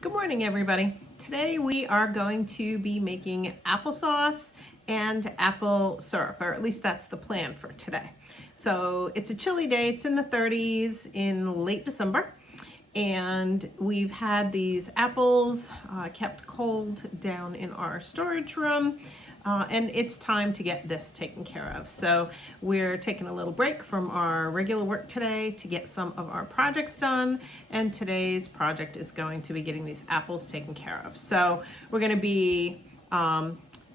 Good morning, everybody. Today we are going to be making applesauce and apple syrup, or at least that's the plan for today. So it's a chilly day. It's in the 30s in late December, and we've had these apples kept cold down in our storage room. And it's time to get this taken care of. So we're taking a little break from our regular work today to get some of our projects done. And today's project is going to be getting these apples taken care of. So we're going to be,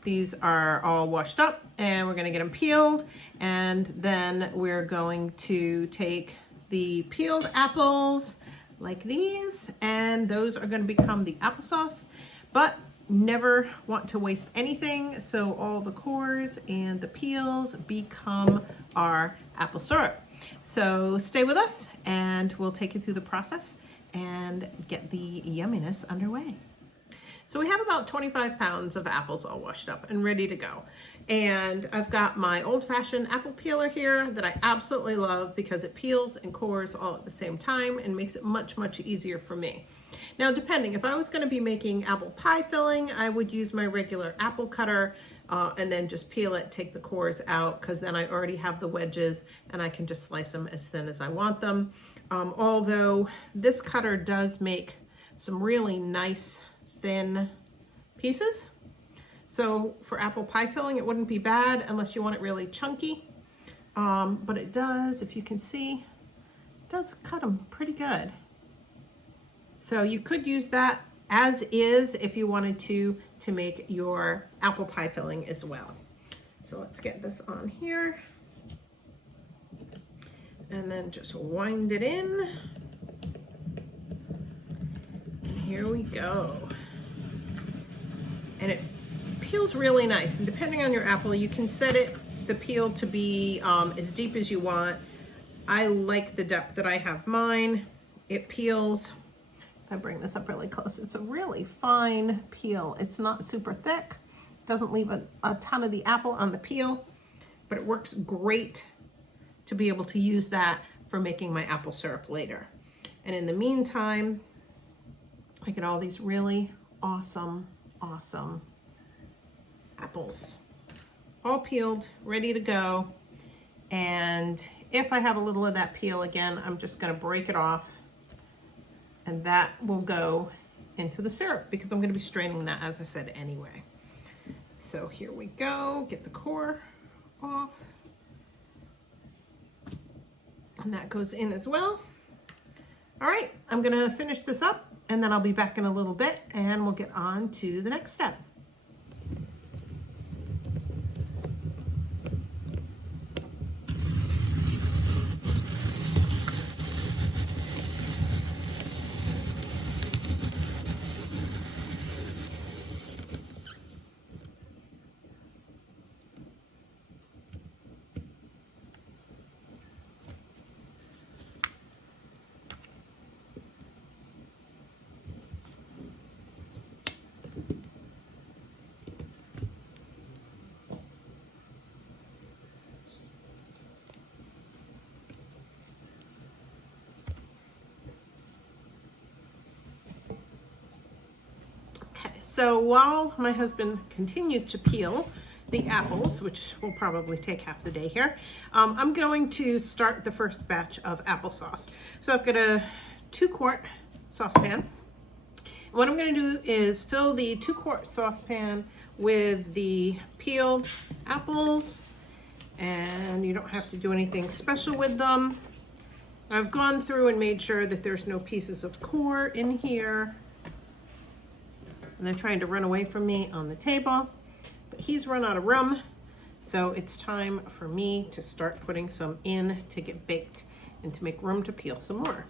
these are all washed up and we're going to get them peeled. And then we're going to take the peeled apples like these, and those are going to become the applesauce. But never want to waste anything, so all the cores and the peels become our apple syrup. So stay with us and we'll take you through the process and get the yumminess underway. So we have about 25 pounds of apples all washed up and ready to go. And I've got my old-fashioned apple peeler here that I absolutely love because it peels and cores all at the same time and makes it much, much easier for me. Now, depending, if I was going to be making apple pie filling, I would use my regular apple cutter and then just peel it, take the cores out, because then I already have the wedges and I can just slice them as thin as I want them. Although this cutter does make some really nice thin pieces. So for apple pie filling, it wouldn't be bad unless you want it really chunky. But it does, if you can see, it does cut them pretty good. So you could use that as is if you wanted to make your apple pie filling as well. So let's get this on here and then just wind it in. And here we go. And it peels really nice, and depending on your apple, you can set the peel to be as deep as you want. I like the depth that I have mine. It peels, if I bring this up really close, it's a really fine peel. It's not super thick, doesn't leave a ton of the apple on the peel, but it works great to be able to use that for making my apple syrup later. And in the meantime, I get all these really awesome apples, all peeled, ready to go. And if I have a little of that peel again, I'm just going to break it off, and that will go into the syrup because I'm going to be straining that, as I said, anyway. So here we go. Get the core off, and that goes in as well. All right, I'm going to finish this up, and then I'll be back in a little bit and we'll get on to the next step. So while my husband continues to peel the apples, which will probably take half the day here, I'm going to start the first batch of applesauce. So I've got a 2-quart saucepan. What I'm going to do is fill the 2-quart saucepan with the peeled apples, and you don't have to do anything special with them. I've gone through and made sure that there's no pieces of core in here. And they're trying to run away from me on the table, but he's run out of room, so it's time for me to start putting some in to get baked and to make room to peel some more.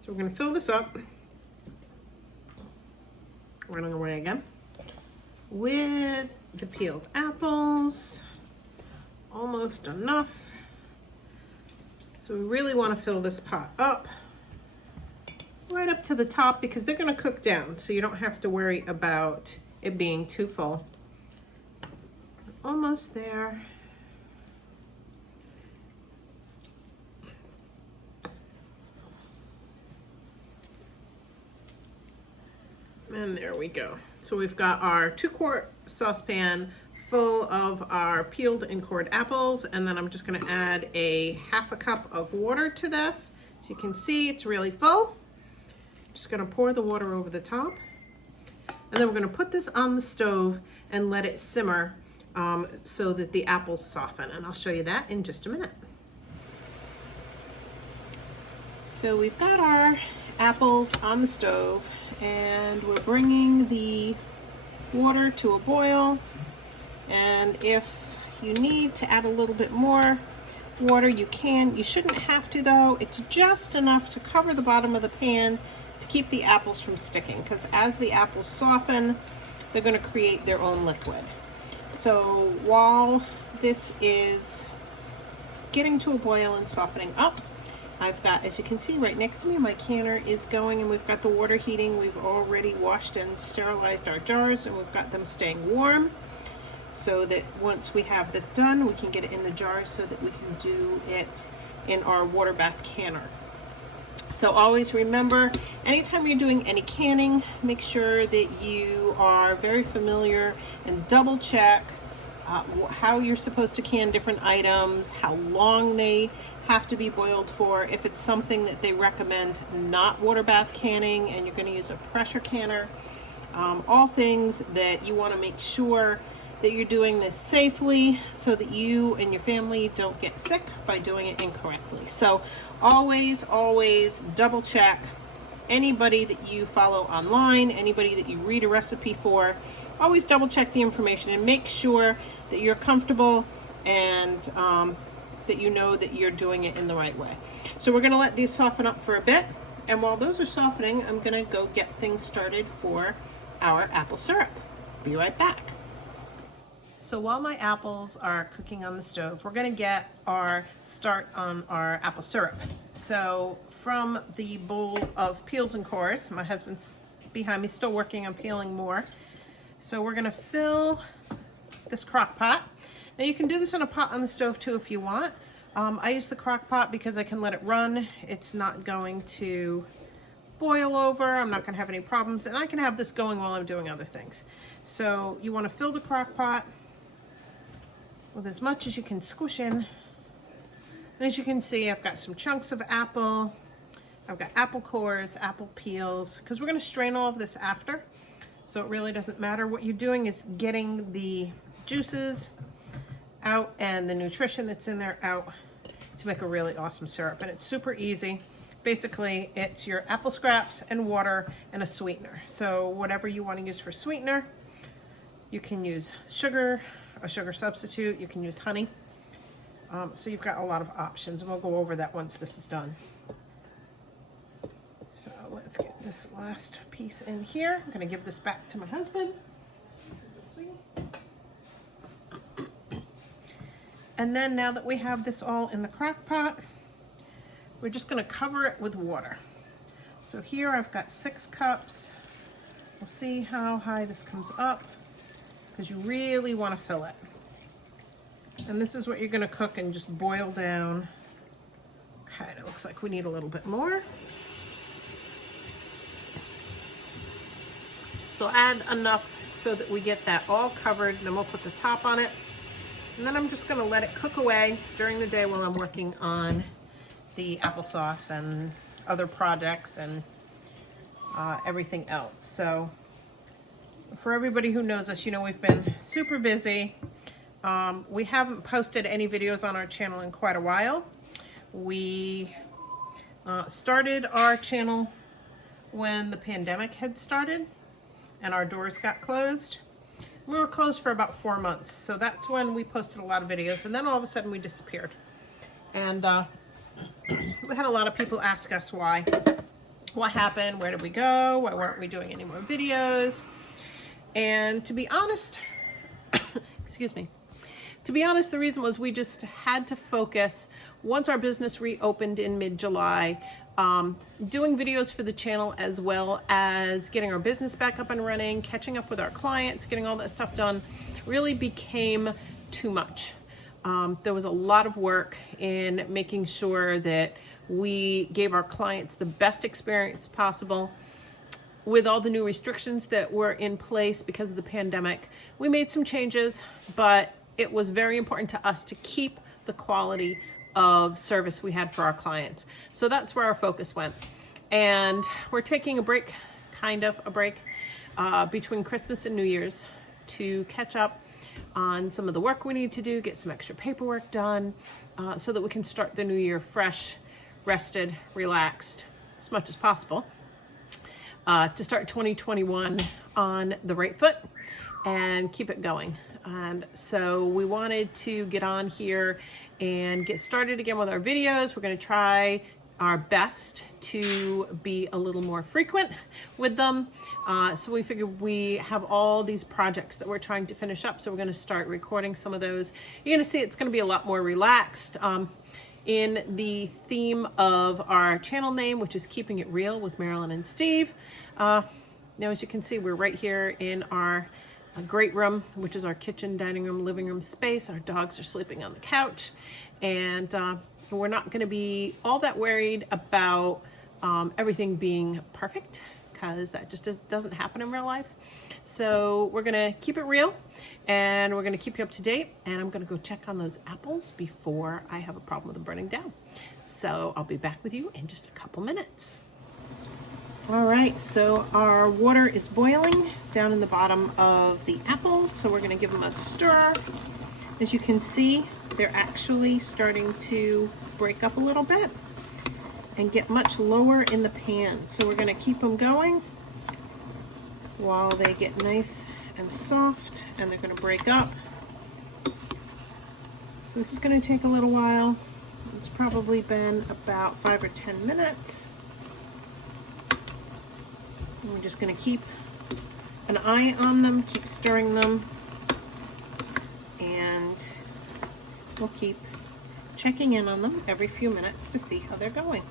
So we're going to fill this up, running away again, with the peeled apples. Almost enough. So we really want to fill this pot up right up to the top because they're going to cook down, so you don't have to worry about it being too full. Almost there. And there we go. So we've got our 2-quart saucepan full of our peeled and cored apples, and then I'm just going to add a half a cup of water to this. As you can see, it's really full. Just going to pour the water over the top, and then we're going to put this on the stove and let it simmer so that the apples soften, and I'll show you that in just a minute. So we've got our apples on the stove, and we're bringing the water to a boil. And if you need to add a little bit more water, you can. You shouldn't have to though. It's just enough to cover the bottom of the pan to keep the apples from sticking, because as the apples soften, they're going to create their own liquid. So while this is getting to a boil and softening up, I've got, as you can see right next to me, my canner is going, and we've got the water heating. We've already washed and sterilized our jars, and we've got them staying warm, so that once we have this done, we can get it in the jars so that we can do it in our water bath canner. So always remember, anytime you're doing any canning, make sure that you are very familiar and double check how you're supposed to can different items, how long they have to be boiled for. If it's something that they recommend not water bath canning and you're going to use a pressure canner, all things that you want to make sure that you're doing this safely so that you and your family don't get sick by doing it incorrectly. So always double check anybody that you follow online, anybody that you read a recipe for. Always double check the information and make sure that you're comfortable and that you know that you're doing it in the right way. So we're going to let these soften up for a bit, and while those are softening, I'm going to go get things started for our apple syrup. Be right back. So while my apples are cooking on the stove, we're going to get our start on our apple syrup. So from the bowl of peels and cores, my husband's behind me still working on peeling more. So we're going to fill this crock pot. Now you can do this in a pot on the stove too if you want. I use the crock pot because I can let it run. It's not going to boil over. I'm not going to have any problems, and I can have this going while I'm doing other things. So you want to fill the crock pot with as much as you can squish in. And as you can see, I've got some chunks of apple. I've got apple cores, apple peels, because we're going to strain all of this after. So it really doesn't matter. What you're doing is getting the juices out and the nutrition that's in there out to make a really awesome syrup. And it's super easy. Basically, it's your apple scraps and water and a sweetener. So whatever you want to use for sweetener, you can use sugar, a sugar substitute, you can use honey. So you've got a lot of options, and we'll go over that once this is done. So let's get this last piece in here. I'm going to give this back to my husband. And then now that we have this all in the crock pot, we're just going to cover it with water. So here I've got 6 cups. We'll see how high this comes up, because you really want to fill it. And this is what you're going to cook and just boil down. Okay, it looks like we need a little bit more. So add enough so that we get that all covered, and then we'll put the top on it. And then I'm just going to let it cook away during the day while I'm working on the applesauce and other projects and everything else. So for everybody who knows us, you know we've been super busy. We haven't posted any videos on our channel in quite a while. We started our channel when the pandemic had started and our doors got closed. We were closed for about 4 months, so that's when we posted a lot of videos, and then all of a sudden we disappeared. And we had a lot of people ask us why. What happened? Where did we go? Why weren't we doing any more videos? And to be honest, excuse me, to be honest, the reason was we just had to focus, once our business reopened in mid-July, doing videos for the channel as well as getting our business back up and running, catching up with our clients, getting all that stuff done, really became too much. There was a lot of work in making sure that we gave our clients the best experience possible. with all the new restrictions that were in place because of the pandemic, we made some changes, but it was very important to us to keep the quality of service we had for our clients. So that's where our focus went. And we're taking a break, kind of a break, between Christmas and New Year's to catch up on some of the work we need to do, get some extra paperwork done, so that we can start the new year fresh, rested, relaxed, as much as possible, to start 2021 on the right foot and keep it going. And so we wanted to get on here and get started again with our videos. We're going to try our best to be a little more frequent with them. So we figured we have all these projects that we're trying to finish up, so we're going to start recording some of those. You're going to see it's going to be a lot more relaxed, in the theme of our channel name, which is Keeping It Real with Marilyn and Steve. Now, as you can see, we're right here in our great room, which is our kitchen, dining room, living room space. Our dogs are sleeping on the couch, and we're not going to be all that worried about everything being perfect, because that just doesn't happen in real life. So we're going to keep it real, and we're going to keep you up to date, and I'm going to go check on those apples before I have a problem with them burning down. So I'll be back with you in just a couple minutes. All right, so our water is boiling down in the bottom of the apples, so we're going to give them a stir. As you can see, they're actually starting to break up a little bit and get much lower in the pan. So we're going to keep them going while they get nice and soft, and they're going to break up. So this is going to take a little while. It's probably been about 5 or 10 minutes. And we're just going to keep an eye on them, keep stirring them, and we'll keep checking in on them every few minutes to see how they're going.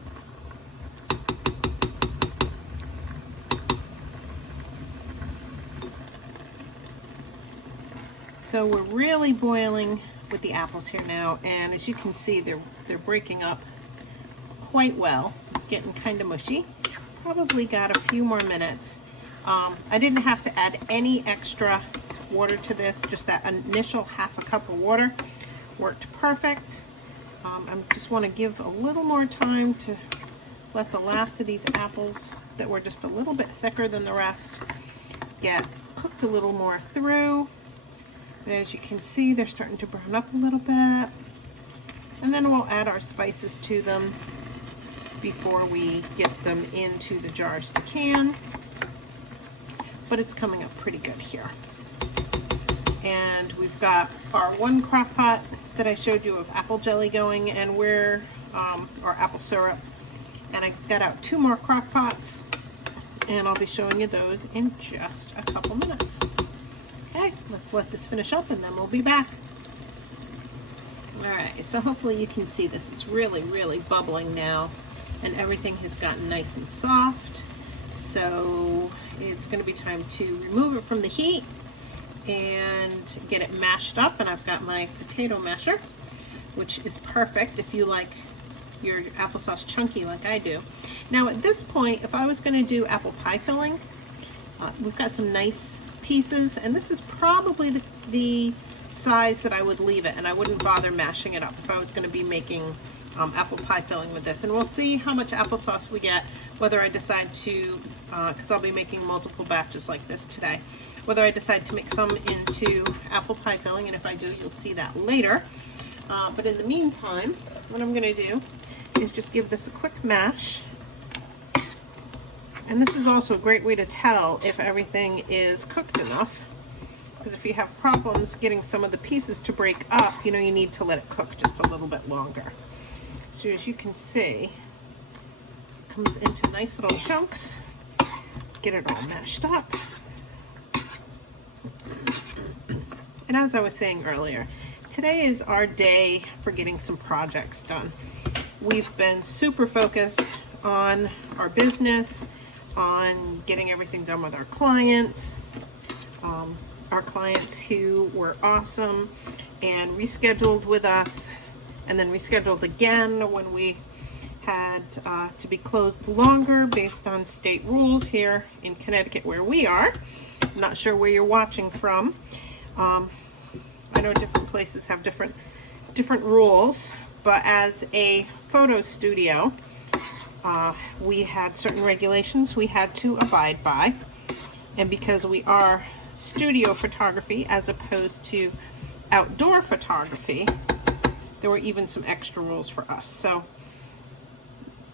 So we're really boiling with the apples here now, and as you can see, they're breaking up quite well, getting kind of mushy. Probably got a few more minutes. I didn't have to add any extra water to this, just that initial half a cup of water worked perfect. I just want to give a little more time to let the last of these apples that were just a little bit thicker than the rest get cooked a little more through. And as you can see, they're starting to brown up a little bit. And then we'll add our spices to them before we get them into the jars to can. But it's coming up pretty good here. And we've got our one crock pot that I showed you of apple jelly going, and or apple syrup. And I got out 2 more crock pots, and I'll be showing you those in just a couple minutes. Okay, let's let this finish up and then we'll be back. All right, so hopefully you can see this. It's really, really bubbling now, and everything has gotten nice and soft. So it's going to be time to remove it from the heat and get it mashed up. And I've got my potato masher, which is perfect if you like your applesauce chunky like I do. Now at this point, if I was going to do apple pie filling, we've got some nice pieces, and this is probably the size that I would leave it, and I wouldn't bother mashing it up if I was going to be making apple pie filling with this. And we'll see how much applesauce we get, whether I decide to, because I'll be making multiple batches like this today, whether I decide to make some into apple pie filling, and if I do, you'll see that later. But in the meantime, what I'm going to do is just give this a quick mash. And this is also a great way to tell if everything is cooked enough, because if you have problems getting some of the pieces to break up, you know, you need to let it cook just a little bit longer. So as you can see, it comes into nice little chunks. Get it all mashed up. And as I was saying earlier, today is our day for getting some projects done. We've been super focused on our business, on getting everything done with our clients who were awesome and rescheduled with us, and then rescheduled again when we had to be closed longer based on state rules here in Connecticut where we are. I'm not sure where you're watching from. I know different places have different rules, but as a photo studio, we had certain regulations we had to abide by, and because we are studio photography as opposed to outdoor photography, there were even some extra rules for us. So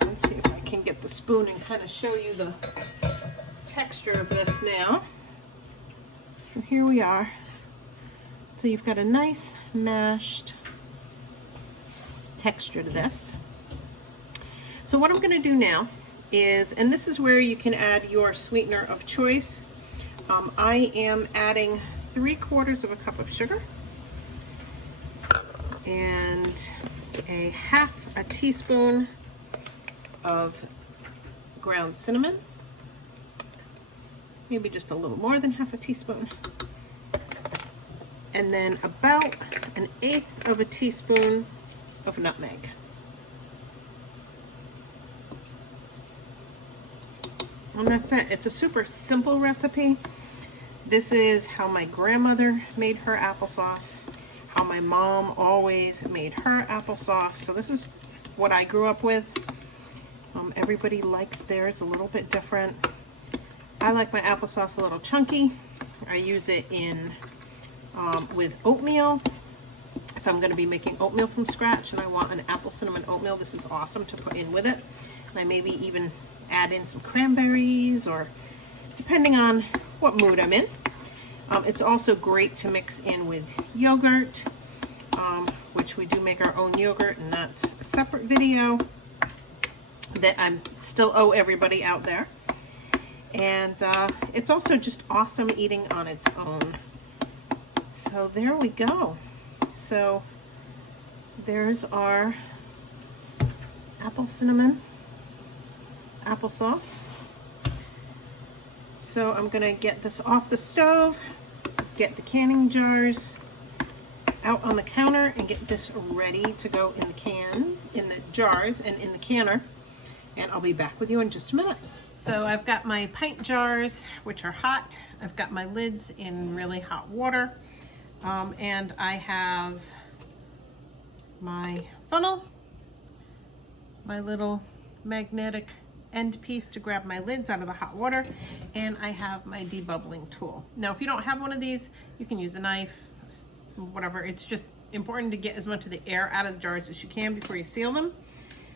let's see if I can get the spoon and kind of show you the texture of this now. So here we are. So you've got a nice mashed texture to this. So what I'm going to do now is, and this is where you can add your sweetener of choice. I am adding 3/4 cup of sugar and a 1/2 teaspoon of ground cinnamon, maybe just a little more than 1/2 teaspoon, and then about 1/8 teaspoon of nutmeg. And that's it. It's a super simple recipe. This is how my grandmother made her applesauce, how my mom always made her applesauce. So this is what I grew up with. Everybody likes theirs a little bit different. I like my applesauce a little chunky. I use it in with oatmeal. If I'm going to be making oatmeal from scratch and I want an apple cinnamon oatmeal, this is awesome to put in with it. And I maybe even add in some cranberries, or depending on what mood I'm in. It's also great to mix in with yogurt, which we do make our own yogurt, and that's a separate video that I still owe everybody out there. And it's also just awesome eating on its own. So there we go. So there's our apple cinnamon applesauce. So I'm gonna get this off the stove, get the canning jars out on the counter, and get this ready to go in the jars and in the canner. And I'll be back with you in just a minute. So I've got my pint jars, which are hot. I've got my lids in really hot water. And I have my funnel, my little magnetic end piece to grab my lids out of the hot water, and I have my debubbling tool. Now, if you don't have one of these, you can use a knife, whatever. It's just important to get as much of the air out of the jars as you can before you seal them.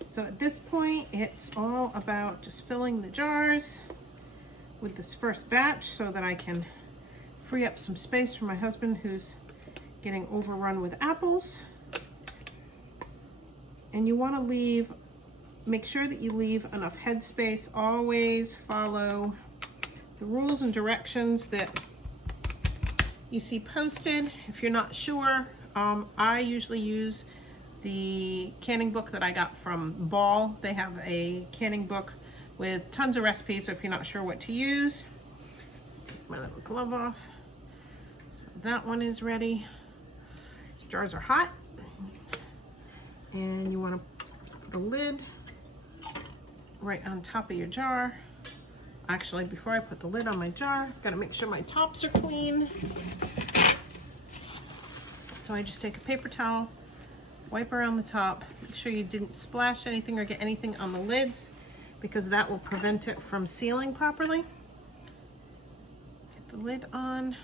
So at this point, it's all about just filling the jars with this first batch so that I can free up some space for my husband who's getting overrun with apples. And you want to make sure that you leave enough headspace. Always follow the rules and directions that you see posted. If you're not sure, I usually use the canning book that I got from Ball. They have a canning book with tons of recipes, so if you're not sure what to use, take my little glove off. So that one is ready. These jars are hot, and you want to put a lid right on top of your jar. Actually, before I put the lid on my jar, I've got to make sure my tops are clean. So I just take a paper towel, wipe around the top, make sure you didn't splash anything or get anything on the lids, because that will prevent it from sealing properly. Get the lid on,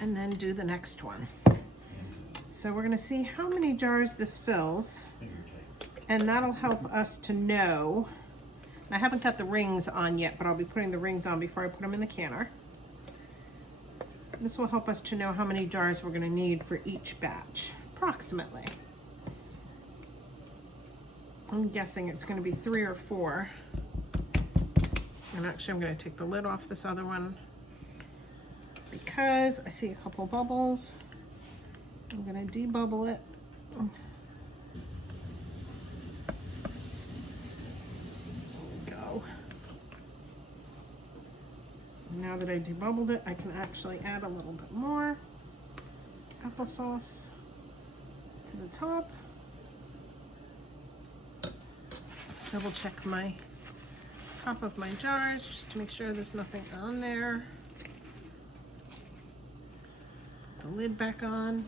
and then do the next one. So we're gonna see how many jars this fills, and that'll help us to know. I haven't got the rings on yet, but I'll be putting the rings on before I put them in the canner. This will help us to know how many jars we're gonna need for each batch, approximately. I'm guessing it's gonna be 3 or 4. And actually I'm gonna take the lid off this other one because I see a couple bubbles. I'm gonna debubble it. Now that I debubbled it, I can actually add a little bit more applesauce to the top. double check my top of my jars just to make sure there's nothing on there. The lid back on.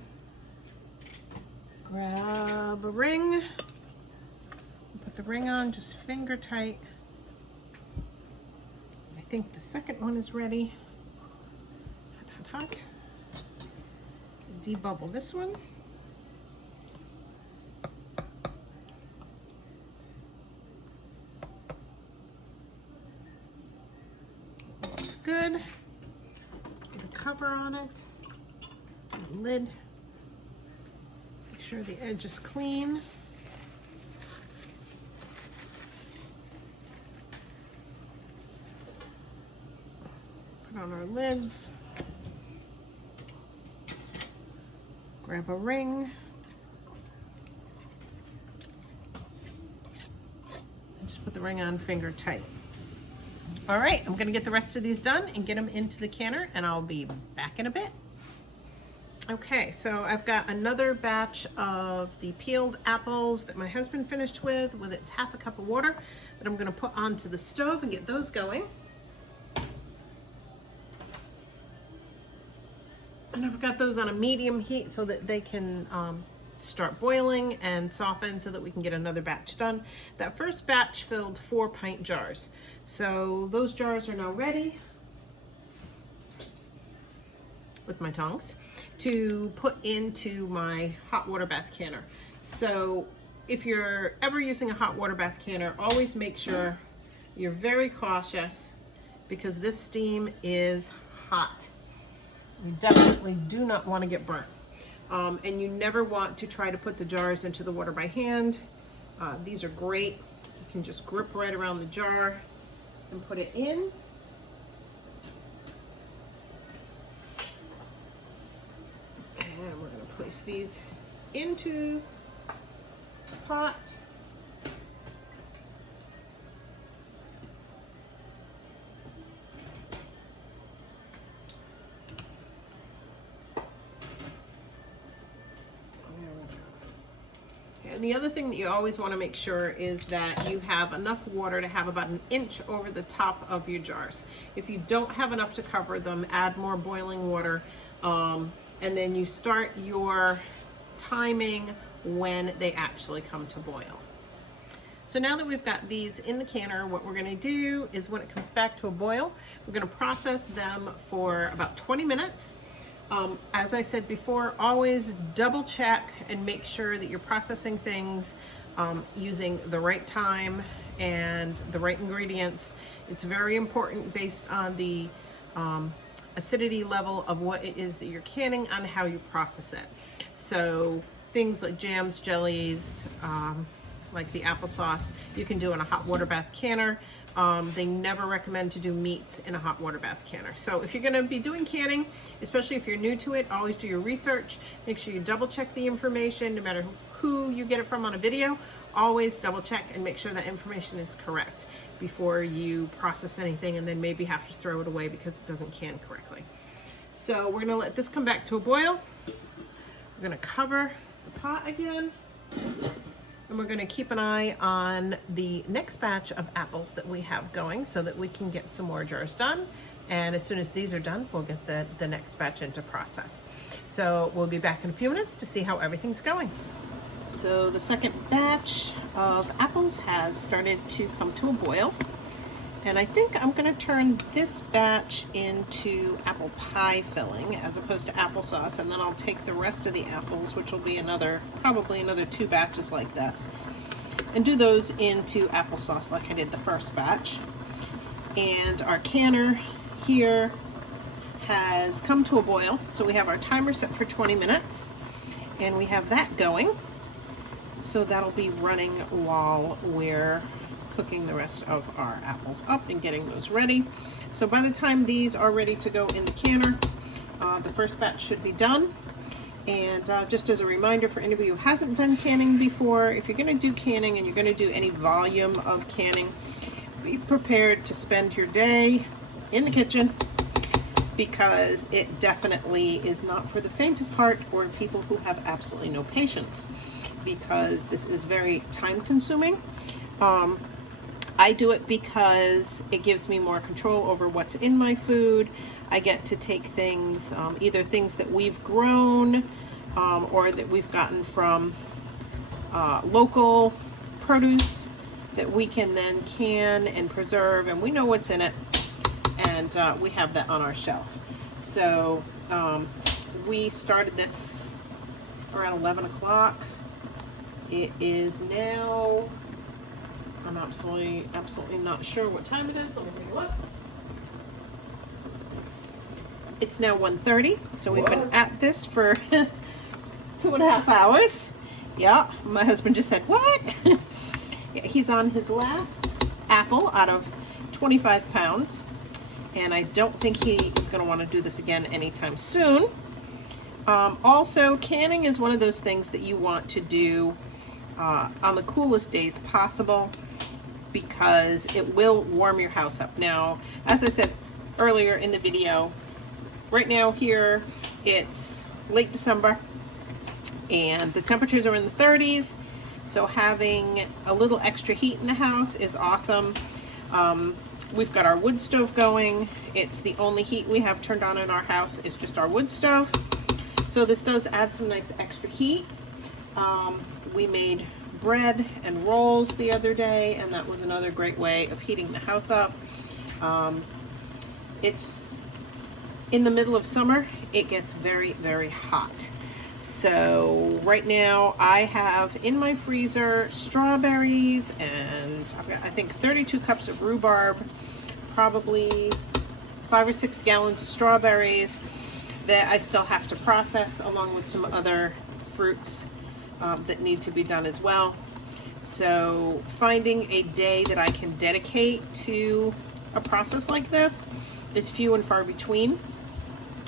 Grab a ring. Put the ring on just finger tight. I think the second one is ready. Hot, hot, hot. Debubble this one. Looks good. Put a cover on it. And lid. Make sure the edge is clean. Put on our lids. Grab a ring. And just put the ring on finger tight. All right, I'm gonna get the rest of these done and get them into the canner, and I'll be back in a bit. Okay, so I've got another batch of the peeled apples that my husband finished with its half a cup of water that I'm gonna put onto the stove and get those going. And I've got those on a medium heat so that they can start boiling and soften so that we can get another batch done. That first batch filled 4-pint jars. So those jars are now ready with my tongs to put into my hot water bath canner. So if you're ever using a hot water bath canner, always make sure you're very cautious because this steam is hot. You definitely do not want to get burnt. And you never want to try to put the jars into the water by hand. These are great. You can just grip right around the jar and put it in. And we're going to place these into the pot. And the other thing that you always want to make sure is that you have enough water to have about 1 inch over the top of your jars. If you don't have enough to cover them, add more boiling water, and then you start your timing when they actually come to boil. So now that we've got these in the canner, what we're going to do is when it comes back to a boil, we're going to process them for about 20 minutes. As I said before, always double check and make sure that you're processing things using the right time and the right ingredients. It's very important based on the acidity level of what it is that you're canning on how you process it. So things like jams, jellies, like the applesauce, you can do in a hot water bath canner. They never recommend to do meats in a hot water bath canner. So if you're going to be doing canning, especially if you're new to it, always do your research. Make sure you double check the information, no matter who you get it from on a video. Always double check and make sure that information is correct before you process anything and then maybe have to throw it away because it doesn't can correctly. So we're going to let this come back to a boil. We're going to cover the pot again. And we're going to keep an eye on the next batch of apples that we have going so that we can get some more jars done. And as soon as these are done, we'll get the next batch into process. So we'll be back in a few minutes to see how everything's going. So the second batch of apples has started to come to a boil. And I think I'm going to turn this batch into apple pie filling as opposed to applesauce, and then I'll take the rest of the apples, which will be probably another 2 batches like this, and do those into applesauce like I did the first batch. And our canner here has come to a boil, so we have our timer set for 20 minutes, and we have that going. So that'll be running while we're cooking the rest of our apples up and getting those ready. So by the time these are ready to go in the canner, the first batch should be done. And just as a reminder for anybody who hasn't done canning before, if you're going to do canning and you're going to do any volume of canning, be prepared to spend your day in the kitchen, because it definitely is not for the faint of heart or people who have absolutely no patience, because this is very time consuming. I do it because it gives me more control over what's in my food. I get to take things, either things that we've grown or that we've gotten from local produce that we can then can and preserve, and we know what's in it, and we have that on our shelf. So we started this around 11 o'clock. It is now, I'm absolutely not sure what time it is. Let me take a look. It's now 1:30, so we've been at this for 2.5 hours. Yeah, my husband just said, what? Yeah, he's on his last apple out of 25 pounds, and I don't think he is going to want to do this again anytime soon. Also, canning is one of those things that you want to do on the coolest days possible, because it will warm your house up. Now, as I said earlier in the video, right now here it's late December and the temperatures are in the 30s, so having a little extra heat in the house is awesome. We've got our wood stove going. It's the only heat we have turned on in our house is just our wood stove, so this does add some nice extra heat. We made bread and rolls the other day, and that was another great way of heating the house up. It's in the middle of summer, it gets very, very hot. So right now I have in my freezer strawberries, and I've got, I think, 32 cups of rhubarb, probably 5 or 6 gallons of strawberries that I still have to process, along with some other fruits that need to be done as well. So finding a day that I can dedicate to a process like this is few and far between.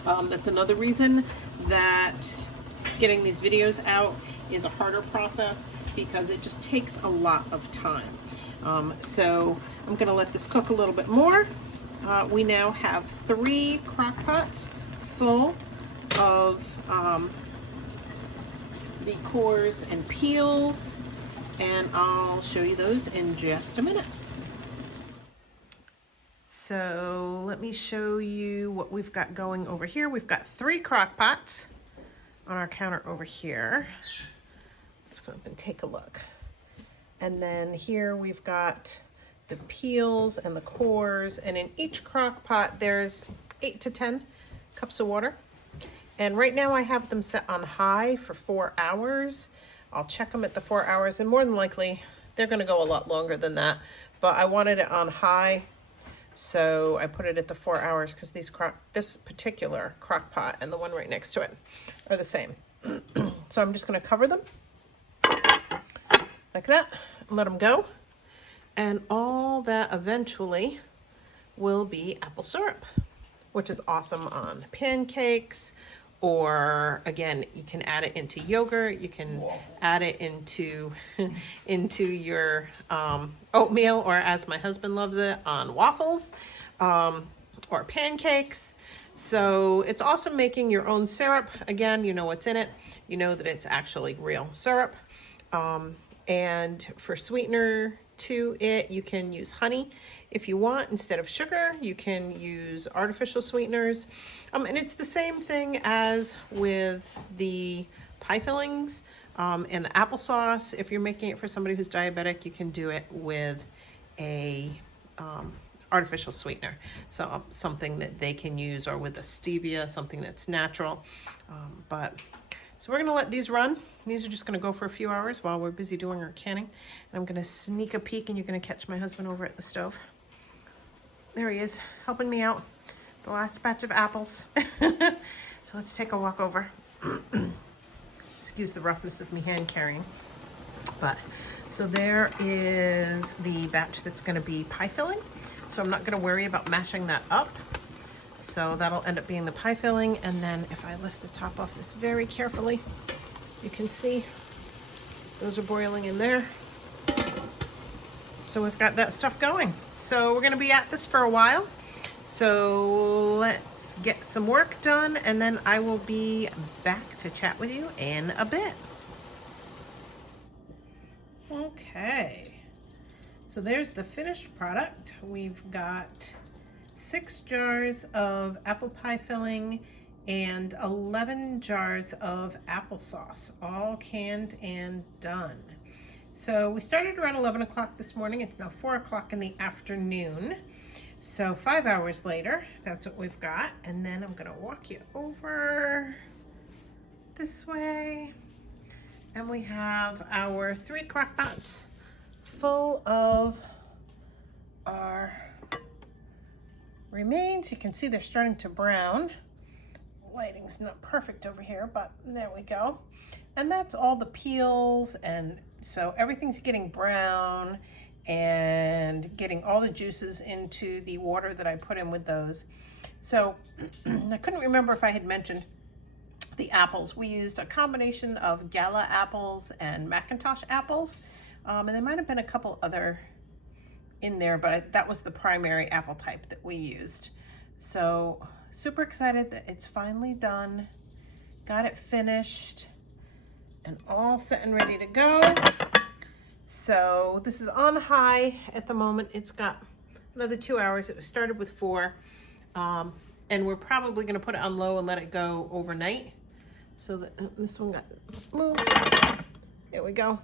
That's another reason that getting these videos out is a harder process, because it just takes a lot of time. So I'm going to let this cook a little bit more. We now have 3 crock pots full of the cores and peels, and I'll show you those in just a minute. So let me show you what we've got going over here. We've got 3 crock pots on our counter over here. Let's go up and take a look. And then here we've got the peels and the cores, and in each crock pot there's 8 to 10 cups of water. And right now I have them set on high for 4 hours. I'll check them at the 4 hours, and more than likely they're going to go a lot longer than that, but I wanted it on high, so I put it at the 4 hours, because this particular crock pot and the one right next to it are the same. So I'm just going to cover them like that and let them go, and all that eventually will be apple syrup, which is awesome on pancakes, or again, you can add it into yogurt, you can add it into into your oatmeal, or as my husband loves it, on waffles, or pancakes. So it's awesome making your own syrup. Again, you know what's in it, you know that it's actually real syrup. And for sweetener to it, you can use honey if you want instead of sugar. You can use artificial sweeteners, and it's the same thing as with the pie fillings and the applesauce. If you're making it for somebody who's diabetic, you can do it with a artificial sweetener, so something that they can use, or with a stevia, something that's natural. So we're gonna let these run. These are just gonna go for a few hours while we're busy doing our canning. And I'm gonna sneak a peek, and you're gonna catch my husband over at the stove. There he is, helping me out. The last batch of apples. So let's take a walk over. Excuse the roughness of me hand carrying. But, so there is the batch that's gonna be pie filling. So I'm not gonna worry about mashing that up. So that'll end up being the pie filling. And then if I lift the top off this very carefully, you can see those are boiling in there. So we've got that stuff going. So we're gonna be at this for a while. So let's get some work done, and then I will be back to chat with you in a bit. Okay, So there's the finished product. We've got 6 jars of apple pie filling and 11 jars of applesauce, all canned and done. So we started around 11 o'clock this morning. It's now 4 o'clock in the afternoon. So 5 hours later, that's what we've got. And then I'm gonna walk you over this way. And we have our 3 crock pots full of our remains. You can see they're starting to brown. Lighting's not perfect over here, but there we go. And that's all the peels, and so everything's getting brown and getting all the juices into the water that I put in with those. So I couldn't remember if I had mentioned the apples. We used a combination of Gala apples and Macintosh apples, and there might have been a couple other in there, but that was the primary apple type that we used. So super excited that it's finally done. Got it finished and all set and ready to go. So this is on high at the moment. It's got another 2 hours. It started with 4, and we're probably going to put it on low and let it go overnight. So that this one got moved. There we go.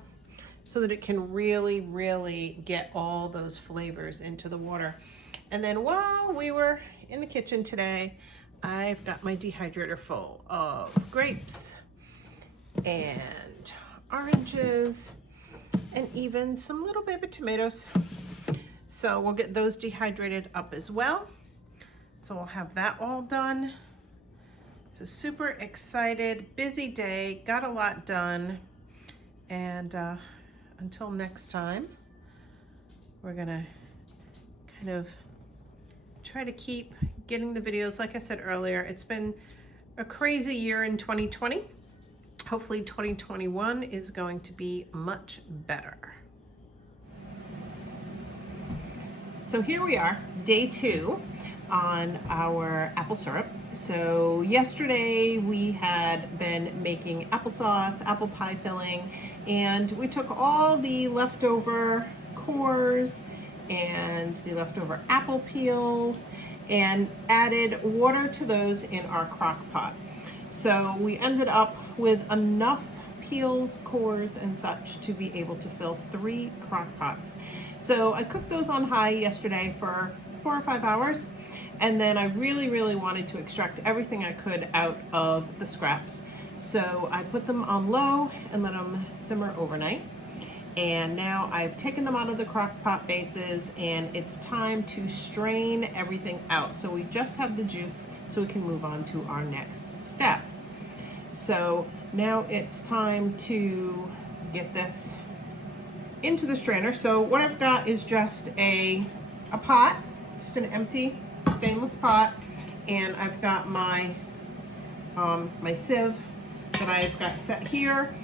So that it can really get all those flavors into the water. And then while we were in the kitchen today, I've got my dehydrator full of grapes and oranges and even some little baby tomatoes. So we'll get those dehydrated up as well. So we'll have that all done. So super excited, busy day, got a lot done. And until next time, we're gonna kind of try to keep getting the videos. Like I said earlier, it's been a crazy year in 2020. Hopefully 2021 is going to be much better. So here we are, day 2 on our apple syrup. So yesterday we had been making applesauce, apple pie filling, and we took all the leftover cores and the leftover apple peels and added water to those in our crock pot. So we ended up with enough peels, cores, and such to be able to fill 3 crock pots. So I cooked those on high yesterday for 4 or 5 hours, and then I really wanted to extract everything I could out of the scraps. So I put them on low and let them simmer overnight. And now I've taken them out of the crock pot bases, and it's time to strain everything out. So we just have the juice so we can move on to our next step. So now it's time to get this into the strainer. So what I've got is just a pot, just an empty stainless pot, and I've got my my sieve that I've got set here.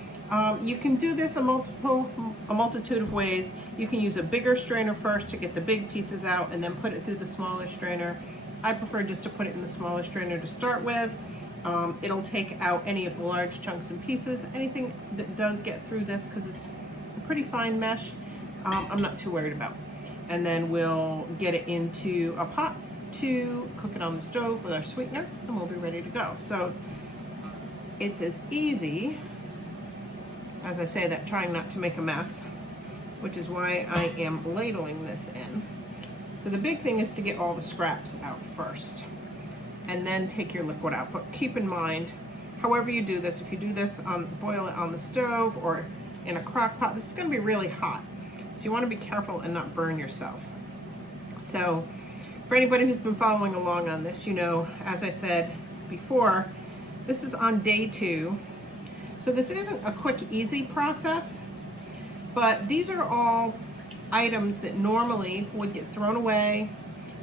You can do this a multitude of ways. You can use a bigger strainer first to get the big pieces out and then put it through the smaller strainer. I prefer just to put it in the smaller strainer to start with. It'll take out any of the large chunks and pieces. Anything that does get through this, because it's a pretty fine mesh, I'm not too worried about. And then we'll get it into a pot to cook it on the stove with our sweetener, and we'll be ready to go. So it's as easy as I say that, trying not to make a mess, which is why I am ladling this in. So the big thing is to get all the scraps out first and then take your liquid out. But keep in mind, however you do this, if you do this boil it on the stove or in a crock pot, this is going to be really hot. So you want to be careful and not burn yourself. So for anybody who's been following along on this, you know, as I said before, this is on day 2. So this isn't a quick, easy process, but these are all items that normally would get thrown away.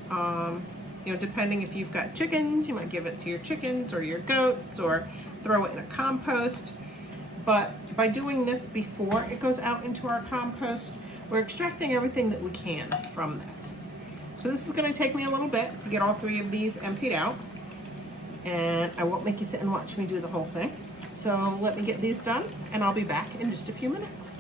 You know, depending if you've got chickens, you might give it to your chickens or your goats or throw it in a compost. But by doing this before it goes out into our compost, we're extracting everything that we can from this. So this is going to take me a little bit to get all 3 of these emptied out. And I won't make you sit and watch me do the whole thing. So let me get these done, and I'll be back in just a few minutes.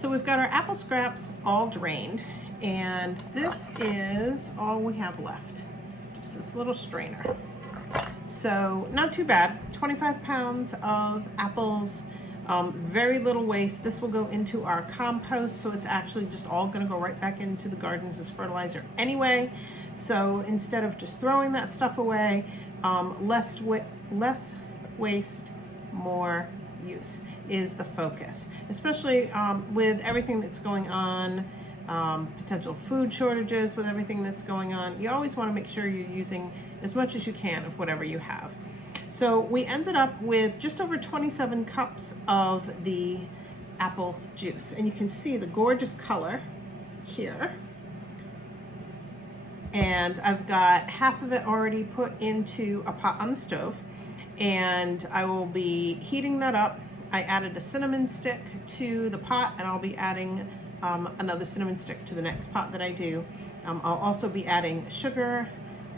So we've got our apple scraps all drained, and this is all we have left. Just this little strainer. So not too bad, 25 pounds of apples, very little waste. This will go into our compost, so it's actually just all gonna go right back into the gardens as fertilizer anyway. So instead of just throwing that stuff away, less waste, more use is the focus, especially with everything that's going on, potential food shortages, with everything that's going on. You always want to make sure you're using as much as you can of whatever you have. So we ended up with just over 27 cups of the apple juice, and you can see the gorgeous color here. And I've got half of it already put into a pot on the stove, and I will be heating that up. I added a cinnamon stick to the pot, and I'll be adding another cinnamon stick to the next pot that I do. I'll also be adding sugar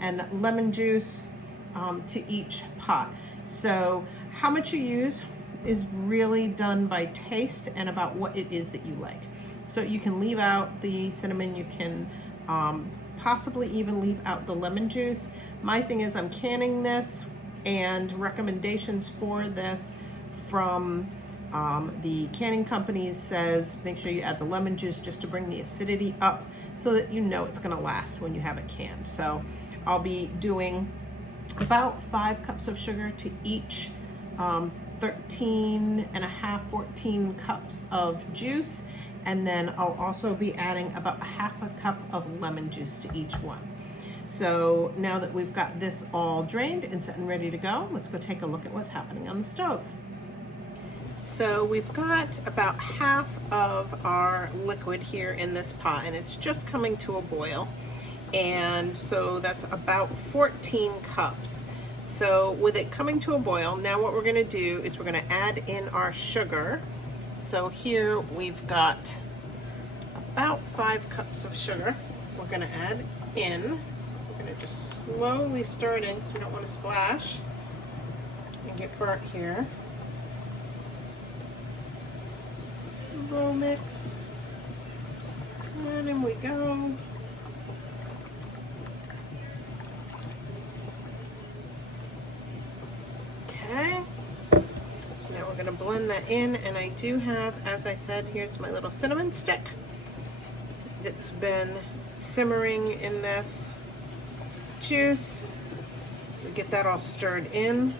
and lemon juice to each pot. So how much you use is really done by taste and about what it is that you like. So you can leave out the cinnamon, you can possibly even leave out the lemon juice. My thing is I'm canning this, and recommendations for this from the canning companies says make sure you add the lemon juice just to bring the acidity up so that you know it's going to last when you have it canned. So I'll be doing about 5 cups of sugar to each 13 and a half, 14 cups of juice, and then I'll also be adding about half a cup of lemon juice to each one. So now that we've got this all drained and set and ready to go, let's go take a look at what's happening on the stove. So we've got about half of our liquid here in this pot, and it's just coming to a boil. And so that's about 14 cups. So with it coming to a boil, now what we're gonna do is we're gonna add in our sugar. So here we've got about 5 cups of sugar we're gonna add in. So we're gonna just slowly stir it in because we don't want to splash and get burnt here. Slow mix, and in we go. Okay, so now we're going to blend that in, and I do have, as I said, here's my little cinnamon stick that's been simmering in this juice. So we get that all stirred in.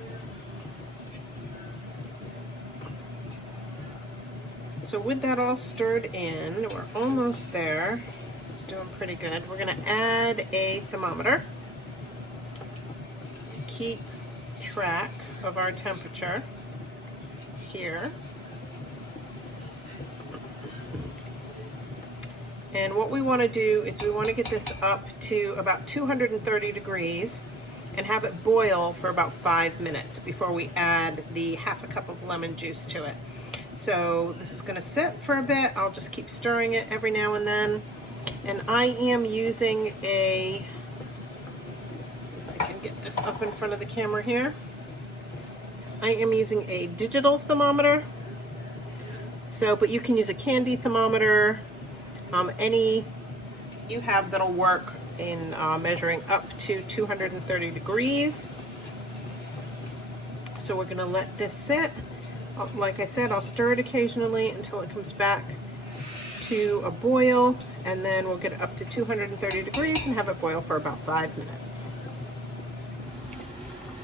So with that all stirred in, we're almost there. It's doing pretty good. We're gonna add a thermometer to keep track of our temperature here. And what we wanna do is we wanna get this up to about 230 degrees and have it boil for about 5 minutes before we add the half a cup of lemon juice to it. So this is going to sit for a bit. I'll just keep stirring it every now and then. And I am using a, let's see if I can get this up in front of the camera here. I am using a digital thermometer. So, but you can use a candy thermometer, any you have that'll work in measuring up to 230 degrees. So we're going to let this sit. Like I said, I'll stir it occasionally until it comes back to a boil, and then we'll get it up to 230 degrees and have it boil for about 5 minutes.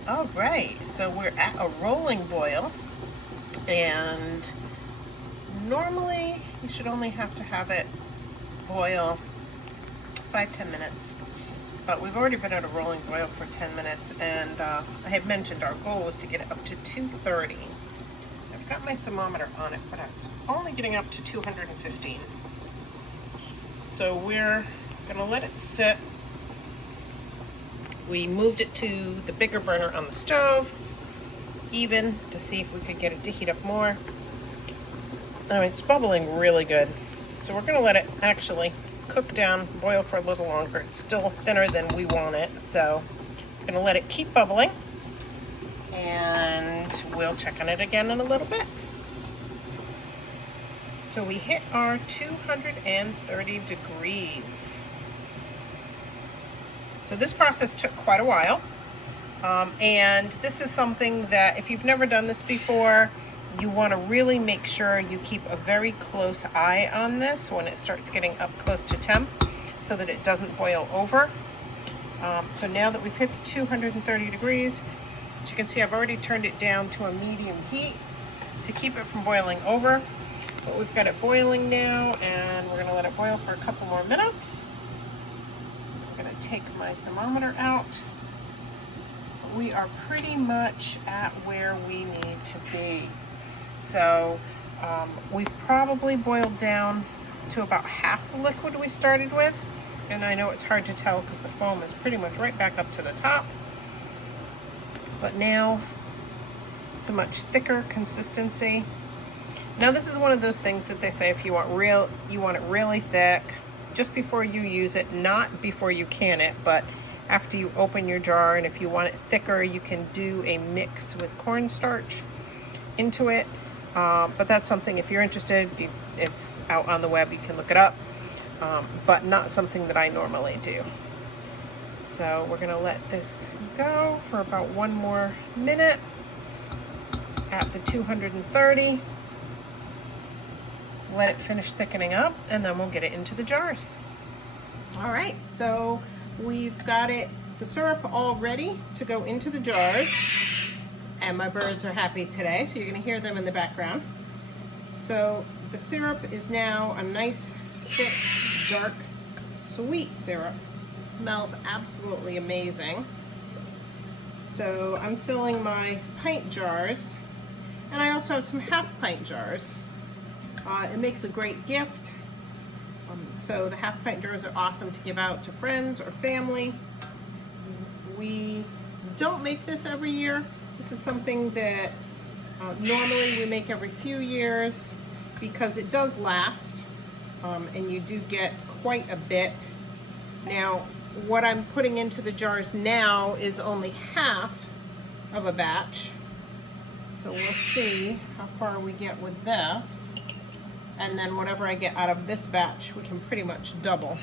All right, so we're at a rolling boil, and normally you should only have to have it boil 5-10 minutes. But we've already been at a rolling boil for 10 minutes, and I had mentioned our goal was to get it up to 230. I've got my thermometer on it, but it's only getting up to 215. So we're gonna let it sit. We moved it to the bigger burner on the stove, even, to see if we could get it to heat up more. I mean, it's bubbling really good. So we're gonna let it actually cook down, boil for a little longer. It's still thinner than we want it, so I'm gonna let it keep bubbling, and we'll check on it again in a little bit. So we hit our 230 degrees. So this process took quite a while. And this is something that if you've never done this before, you want to really make sure you keep a very close eye on this when it starts getting up close to temp so that it doesn't boil over. So now that we've hit the 230 degrees, as you can see, I've already turned it down to a medium heat to keep it from boiling over. But we've got it boiling now, and we're going to let it boil for a couple more minutes. I'm going to take my thermometer out. We are pretty much at where we need to be. So we've probably boiled down to about half the liquid we started with. And I know it's hard to tell because the foam is pretty much right back up to the top. But now it's a much thicker consistency. Now this is one of those things that they say if you want it really thick just before you use it, not before you can it, but after you open your jar. And if you want it thicker, you can do a mix with cornstarch into it. But that's something, if you're interested, it's out on the web, you can look it up, but not something that I normally do. So we're gonna let this go for about one more minute at the 230. Let it finish thickening up, and then we'll get it into the jars. All right, so we've got the syrup all ready to go into the jars, and my birds are happy today, so you're gonna hear them in the background. So the syrup is now a nice, thick, dark, sweet syrup. It smells absolutely amazing. So I'm filling my pint jars, and I also have some half pint jars. It makes a great gift. So the half pint jars are awesome to give out to friends or family. We don't make this every year. This is something that normally we make every few years because it does last, and you do get quite a bit. Now, what I'm putting into the jars now is only half of a batch. So we'll see how far we get with this. And then whatever I get out of this batch, we can pretty much double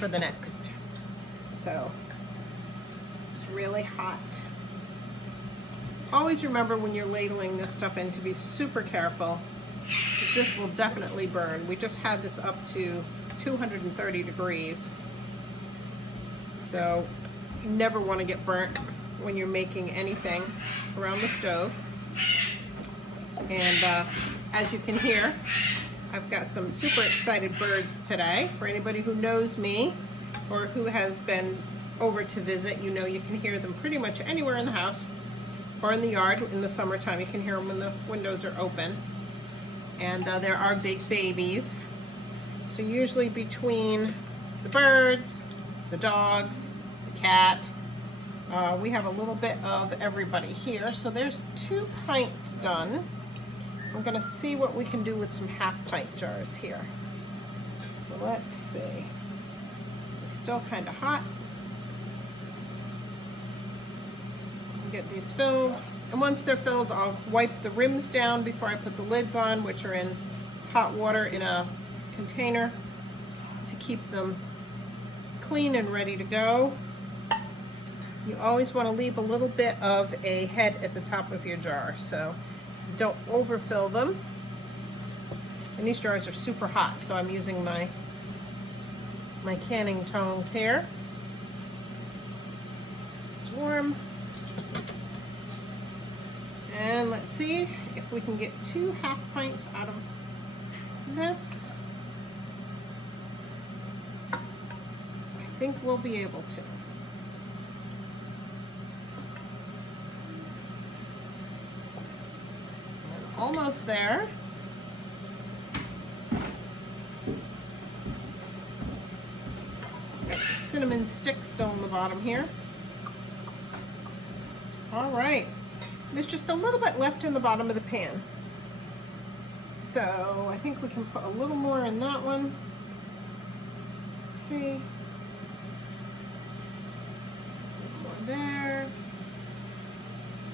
for the next. So it's really hot. Always remember when you're ladling this stuff in to be super careful, because this will definitely burn. We just had this up to 230 degrees. So you never want to get burnt when you're making anything around the stove. And as you can hear, I've got some super excited birds today. For anybody who knows me or who has been over to visit, you know you can hear them pretty much anywhere in the house or in the yard. In the summertime, you can hear them when the windows are open. And there are big babies. So usually between the birds, the dogs, the cat, we have a little bit of everybody here. So there's 2 pints done. I'm gonna see what we can do with some half pint jars here. So let's see. This is still kind of hot. Get these filled. And once they're filled, I'll wipe the rims down before I put the lids on, which are in hot water in a container to keep them clean and ready to go. You always want to leave a little bit of a head at the top of your jar, so don't overfill them. And these jars are super hot, so I'm using my canning tongs here. It's warm. And let's see if we can get 2 half pints out of this. I think we'll be able to. Almost there. Got the cinnamon stick still in the bottom here. All right. There's just a little bit left in the bottom of the pan. So I think we can put a little more in that one. Let's see. A little more there.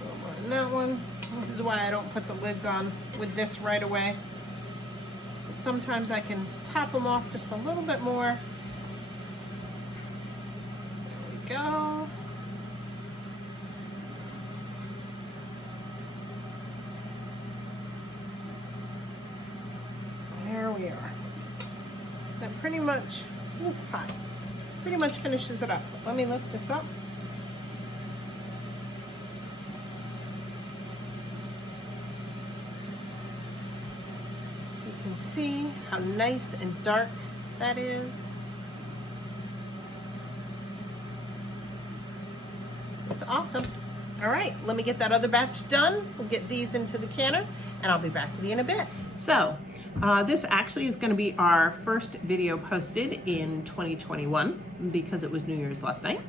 A little more in that one. This is why I don't put the lids on with this right away. Sometimes I can top them off just a little bit more. There we go. There we are. That pretty much, pretty much finishes it up. Let me lift this up. So you can see how nice and dark that is. It's awesome. All right, let me get that other batch done. We'll get these into the canner and I'll be back with you in a bit. So this actually is going to be our first video posted in 2021 because it was New Year's last night.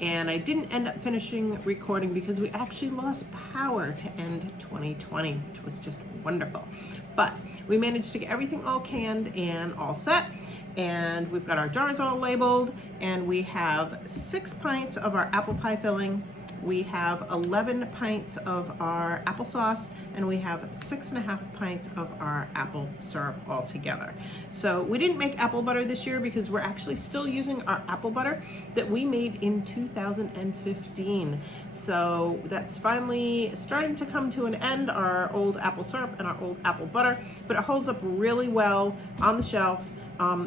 And I didn't end up finishing recording because we actually lost power to end 2020, which was just wonderful. But we managed to get everything all canned and all set. And we've got our jars all labeled, and we have 6 pints of our apple pie filling. We have 11 pints of our applesauce, and we have 6.5 pints of our apple syrup all together. So we didn't make apple butter this year because we're actually still using our apple butter that we made in 2015. So that's finally starting to come to an end, our old apple syrup and our old apple butter, but it holds up really well on the shelf.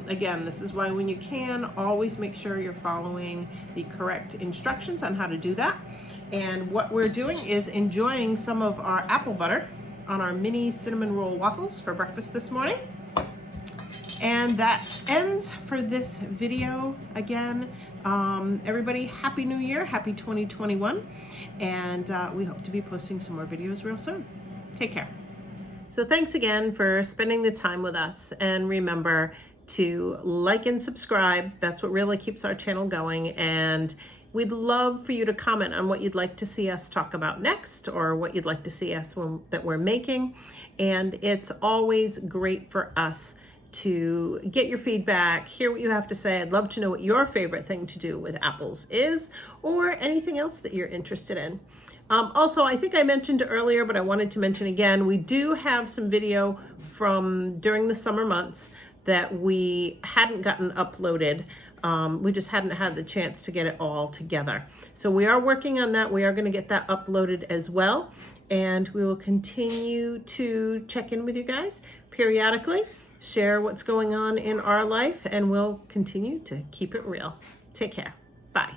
Again, this is why when you can, always make sure you're following the correct instructions on how to do that. And what we're doing is enjoying some of our apple butter on our mini cinnamon roll waffles for breakfast this morning. And that ends for this video. Again, everybody, Happy New Year, Happy 2021. And we hope to be posting some more videos real soon. Take care. So thanks again for spending the time with us. And remember to like and subscribe. That's what really keeps our channel going. And we'd love for you to comment on what you'd like to see us talk about next, or what you'd like to see us that we're making. And it's always great for us to get your feedback, hear what you have to say. I'd love to know what your favorite thing to do with apples is, or anything else that you're interested in. Also, I think I mentioned earlier, but I wanted to mention again, we do have some video from during the summer months that we hadn't gotten uploaded. We just hadn't had the chance to get it all together. So we are working on that. We are going to get that uploaded as well. And we will continue to check in with you guys periodically, share what's going on in our life, and we'll continue to keep it real. Take care. Bye.